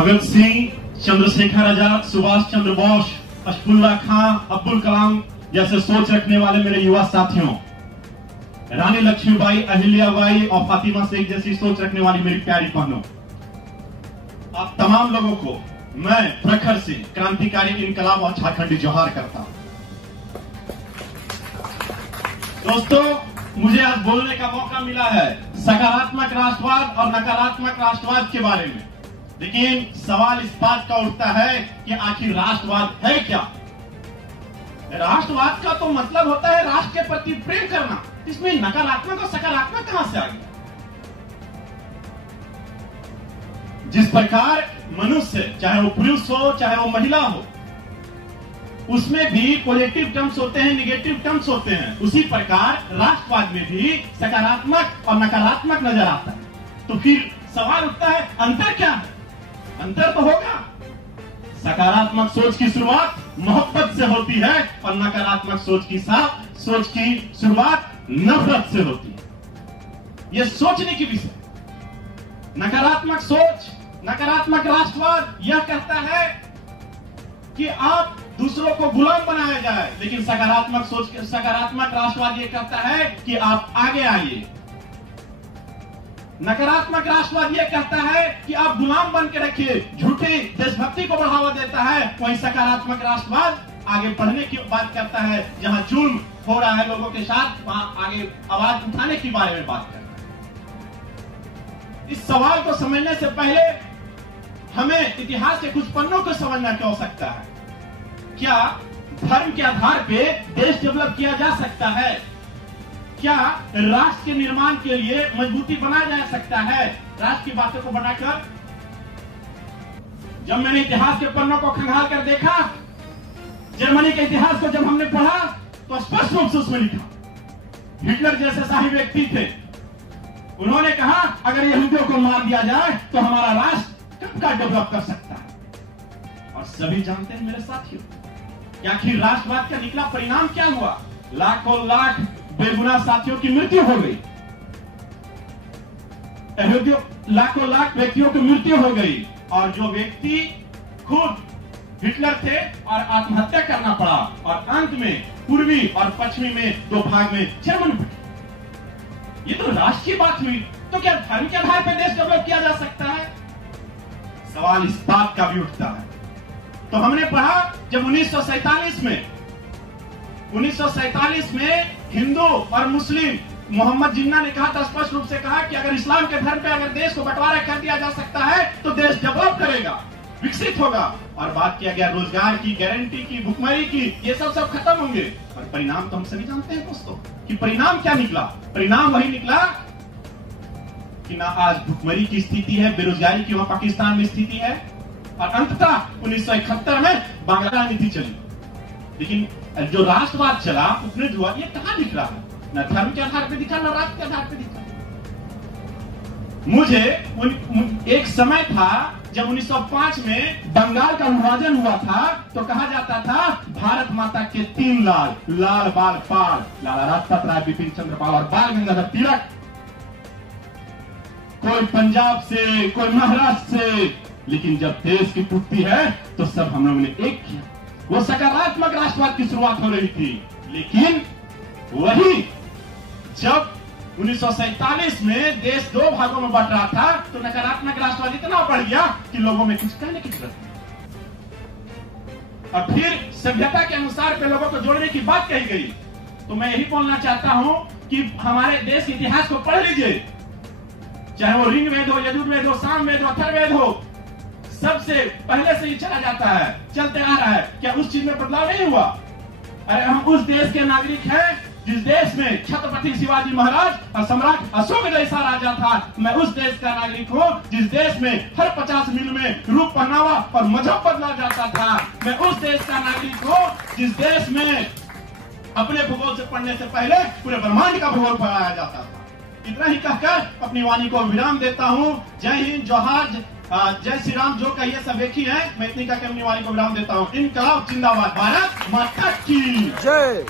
भगत सिंह, चंद्रशेखर आजाद, सुभाष चंद्र बोस, अशफाकुल्लाह खां, अब्दुल कलाम जैसे सोच रखने वाले मेरे युवा साथियों, रानी लक्ष्मीबाई, अहिल्याबाई और फातिमा शेख जैसी सोच रखने वाली मेरी प्यारी बहनों, आप तमाम लोगों को मैं प्रखर से क्रांतिकारी इनकलाब और झारखंडी जोहार करता हूं। दोस्तों, मुझे आज बोलने का मौका मिला है सकारात्मक राष्ट्रवाद और नकारात्मक राष्ट्रवाद के बारे में, लेकिन सवाल इस बात का उठता है कि आखिर राष्ट्रवाद है क्या? राष्ट्रवाद का तो मतलब होता है राष्ट्र के प्रति प्रेम करना। इसमें नकारात्मक और सकारात्मक कहां से आ गया? जिस प्रकार मनुष्य, चाहे वो पुरुष हो चाहे वो महिला हो, उसमें भी पॉजिटिव टर्म्स होते हैं, निगेटिव टर्म्स होते हैं, उसी प्रकार राष्ट्रवाद में भी सकारात्मक और नकारात्मक नजर आता है। तो फिर सवाल उठता है, अंतर क्या है? अंतर तो होगा। सकारात्मक सोच की शुरुआत मोहब्बत से होती है और नकारात्मक सोच की शुरुआत नफरत से होती है। यह सोचने की विषय। नकारात्मक सोच, नकारात्मक राष्ट्रवाद यह कहता है कि आप दूसरों को गुलाम बनाया जाए, लेकिन सकारात्मक राष्ट्रवाद यह कहता है कि आप आगे आइए। नकारात्मक राष्ट्रवाद यह कहता है कि आप गुलाम बन के रखिए, झूठी देशभक्ति को बढ़ावा देता है। वहीं सकारात्मक राष्ट्रवाद आगे बढ़ने की बात करता है, जहां जुल्म हो रहा है लोगों के साथ, वहां आगे आवाज उठाने के बारे में बात करता है। इस सवाल को समझने से पहले हमें इतिहास के कुछ पन्नों को समझना की आवश्यकता है। क्या धर्म के आधार पे देश डेवलप किया जा सकता है? क्या राष्ट्र के निर्माण के लिए मजबूती बनाया जा सकता है राष्ट्र की बातों को बनाकर? जब मैंने इतिहास के पन्नों को खंगाल कर देखा, जर्मनी के इतिहास को जब हमने पढ़ा, तो स्पष्ट रूप से उसमें लिखा, हिटलर जैसे शाही व्यक्ति थे, उन्होंने कहा अगर यहूदियों को मार दिया जाए तो हमारा राष्ट्र कब का डेवलप कर सकता है। और सभी जानते हैं मेरे साथियों कि आखिर राष्ट्रवाद का निकला परिणाम क्या हुआ? लाखों लाख बेगुनाह साथियों की मृत्यु हो गई, लाखों लाख व्यक्तियों की मृत्यु हो गई, और जो व्यक्ति खुद हिटलर थे और आत्महत्या करना पड़ा, और अंत में पूर्वी और पश्चिमी में दो भाग में जर्मनी पड़ी। ये तो राष्ट्र की बात हुई। तो क्या धर्म के आधार पर देश डेवलप किया जा सकता है? सवाल इस बात का भी उठता है। तो हमने पढ़ा जब 1947 में हिंदू और मुस्लिम, मोहम्मद जिन्ना ने कहा था, स्पष्ट रूप से कहा कि अगर इस्लाम के धर्म पे अगर देश को बंटवारा कर दिया जा सकता है तो देश डेवलप करेगा, विकसित होगा। और बात किया गया रोजगार की, गारंटी की, भुखमरी की, ये सब खत्म होंगे। और परिणाम तो हम सभी जानते हैं दोस्तों कि परिणाम क्या निकला। परिणाम वही निकला कि ना आज भुखमरी की स्थिति है, बेरोजगारी की वहां पाकिस्तान में स्थिति है, और अंततः 1971 में बांग्ला नीति चली। लेकिन जो राष्ट्रवाद चला, उपनिवेश हुआ, ये कहां दिख रहा है? न धर्म के आधार पर दिखा, न राष्ट्र के आधार पर दिखा। मुझे एक समय था जब 1905 में बंगाल का विभाजन हुआ था, तो कहा जाता था भारत माता के 3 लाल, लाल बाल पाल, लाला लाजपत राय, बिपिन चंद्र पाल और बाल गंगाधर तिलक। कोई पंजाब से, कोई महाराष्ट्र से, लेकिन जब देश की टूटती है तो सब हम लोगों ने एक किया। वो सकारात्मक राष्ट्रवाद की शुरुआत हो रही थी। लेकिन वही जब 1947 में देश 2 भागों में बंट रहा था, तो नकारात्मक राष्ट्रवाद इतना बढ़ गया कि लोगों में कुछ कहने की जरूरत नहीं। और फिर सभ्यता के अनुसार पे लोगों को जोड़ने की बात कही गई। तो मैं यही बोलना चाहता हूं कि हमारे देश के इतिहास को पढ़ लीजिए, चाहे वो ऋग्वेद हो, यजुर्वेद हो, सामवेद हो, अथर्ववेद हो, सबसे पहले से ही चला जाता है, चलते आ रहा है। क्या उस चीज में बदलाव नहीं हुआ? अरे हम उस देश के नागरिक हैं जिस देश में छत्रपति शिवाजी महाराज और सम्राट अशोक जैसा राजा था। मैं उस देश का नागरिक हूं जिस देश में हर 50 मील में रूप, पहनावा और मजहब बदला जाता था। मैं उस देश का नागरिक हूं जिस देश में अपने भूगोल से पढ़ने से पहले पूरे ब्रह्मांड का भूगोल पढ़ाया जाता था। इतना ही कहकर अपनी वाणी को विराम देता हूं। जय हिंद, जोहार, जय श्री राम, जो कहिए सब एक ही है। मैं इतनी कहकर अपनी वाणी को विराम देता हूं। इनकलाब जिंदाबाद, भारत माता की जय।